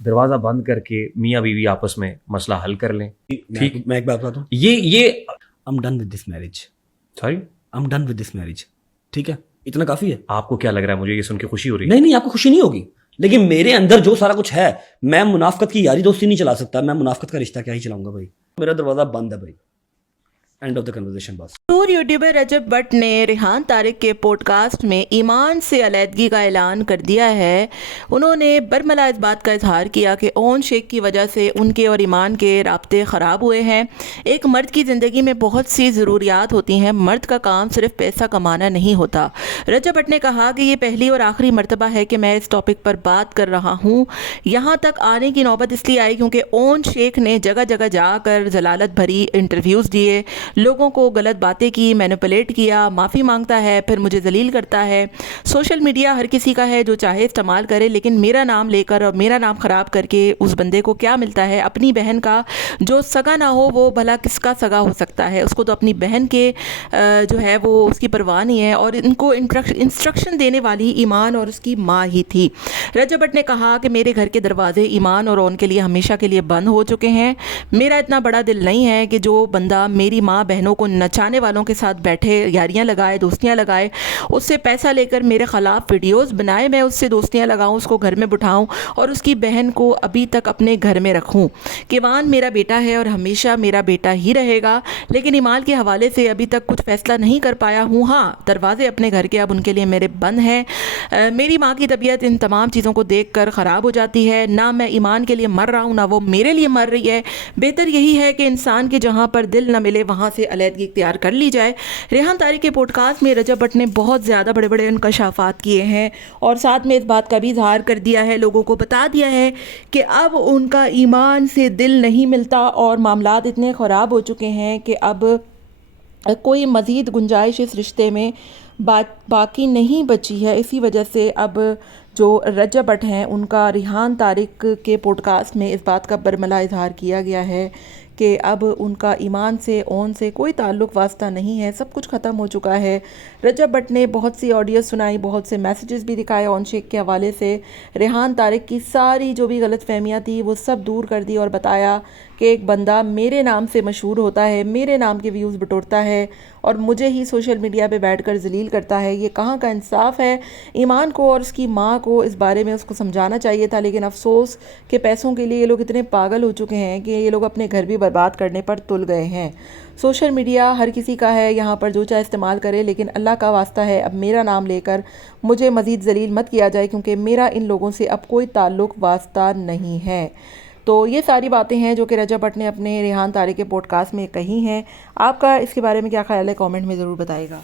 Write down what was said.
दरवाज़ा बंद करके मियाँ बीवी आपस में मसला हल कर लें। ठीक, मैं एक बात बताता हूँ, ये I am done with this marriage, sorry, I am done with this marriage. ठीक है, इतना काफ़ी है। आपको क्या लग रहा है? मुझे ये सुन के खुशी हो रही है। नहीं नहीं, आपको खुशी नहीं होगी, लेकिन मेरे अंदर जो सारा कुछ है, मैं मुनाफकत की यारी दोस्ती नहीं चला सकता, मैं मुनाफकत का रिश्ता क्या ही चलाऊंगा भाई। मेरा दरवाज़ा बंद है भाई। एंड ऑफ द कन्वर्सेशन बस। टूर यूट्यूबर रजब भट्ट ने रेहान तारिक के पॉडकास्ट में ईमान से अलहदगी का ऐलान कर दिया है। उन्होंने बरमला इस बात का इजहार किया कि ओन शेख की वजह से उनके और ईमान के राब्ते ख़राब हुए हैं। एक मर्द की ज़िंदगी में बहुत सी ज़रूरियात होती हैं, मर्द का काम सिर्फ पैसा कमाना नहीं होता। रजब भट्ट ने कहा कि ये पहली और आखिरी मरतबा है कि मैं इस टॉपिक पर बात कर रहा हूँ। यहाँ तक आने की नौबत इसलिए आई क्योंकि ओन शेख ने जगह जगह जाकर जलालत भरी इंटरव्यूज़ दिए, लोगों को गलत बातें की, मैनिपुलेट किया, माफ़ी मांगता है, फिर मुझे जलील करता है। सोशल मीडिया हर किसी का है, जो चाहे इस्तेमाल करे, लेकिन मेरा नाम लेकर और मेरा नाम ख़राब करके उस बंदे को क्या मिलता है? अपनी बहन का जो सगा ना हो वो भला किसका सगा हो सकता है? उसको तो अपनी बहन के जो है वो उसकी परवाह नहीं है। और इनको इंस्ट्रक्शन देने वाली ईमान और उसकी माँ ही थी। रजब भट्ट ने कहा कि मेरे घर के दरवाजे ईमान और उनके लिए हमेशा के लिए बंद हो चुके हैं। मेरा इतना बड़ा दिल नहीं है कि जो बंदा मेरी माँ बहनों को नचाने वालों के साथ बैठे यारियां लगाए, दोस्तियां लगाए, उससे पैसा लेकर मेरे ख़िलाफ़ वीडियोस बनाए, मैं उससे दोस्तियां लगाऊं, उसको घर में बिठाऊं और उसकी बहन को अभी तक अपने घर में रखूं। किवान मेरा बेटा है और हमेशा मेरा बेटा ही रहेगा, लेकिन ईमान के हवाले से अभी तक कुछ फ़ैसला नहीं कर पाया हूँ। हाँ, दरवाजे अपने घर के अब उनके लिए मेरे बंद हैं। मेरी माँ की तबीयत इन तमाम चीज़ों को देख कर ख़राब हो जाती है। ना मैं ईमान के लिए मर रहा हूँ, ना वो मेरे लिए मर रही है। बेहतर यही है कि इंसान के जहाँ पर दिल न मिले वहाँ से अलहदगी इख्तियार कर ली जाए। रेहान तारिक के पॉडकास्ट में रजब भट्ट ने बहुत ज़्यादा बड़े बड़े इंकशाफात किए हैं और साथ में इस बात का भी इजहार कर दिया है, लोगों को बता दिया है कि अब उनका ईमान से दिल नहीं मिलता और मामलात इतने ख़राब हो चुके हैं कि अब कोई मज़ीद गुंजाइश इस रिश्ते में बाकी नहीं बची है। इसी वजह से अब जो रजब भट्ट हैं उनका रेहान तारिक के पॉडकास्ट में इस बात का बरमला इजहार किया गया है कि अब उनका ईमान से ओन से कोई ताल्लुक़ वास्ता नहीं है, सब कुछ ख़त्म हो चुका है। रजब भट्ट ने बहुत सी ऑडियो सुनाई, बहुत से मैसेजेस भी दिखाए ओन शेख के हवाले से। रेहान तारिक की सारी जो भी गलत फहमियाँ थी वो सब दूर कर दी और बताया कि एक बंदा मेरे नाम से मशहूर होता है, मेरे नाम के व्यूज़ बटोरता है और मुझे ही सोशल मीडिया पे बैठकर जलील करता है। ये कहाँ का इंसाफ है? ईमान को और उसकी माँ को इस बारे में उसको समझाना चाहिए था, लेकिन अफसोस कि पैसों के लिए ये लोग इतने पागल हो चुके हैं कि ये लोग अपने घर भी बर्बाद करने पर तुल गए हैं। सोशल मीडिया हर किसी का है, यहाँ पर जो चाहे इस्तेमाल करे, लेकिन अल्लाह का वास्ता है अब मेरा नाम लेकर मुझे मज़ीद जलील मत किया जाए, क्योंकि मेरा इन लोगों से अब कोई ताल्लुक़ वास्ता नहीं है। तो ये सारी बातें हैं जो कि रजब भट्ट ने अपने रेहान तारिक के पॉडकास्ट में कही हैं। आपका इसके बारे में क्या ख्याल है? कमेंट में ज़रूर बताइएगा।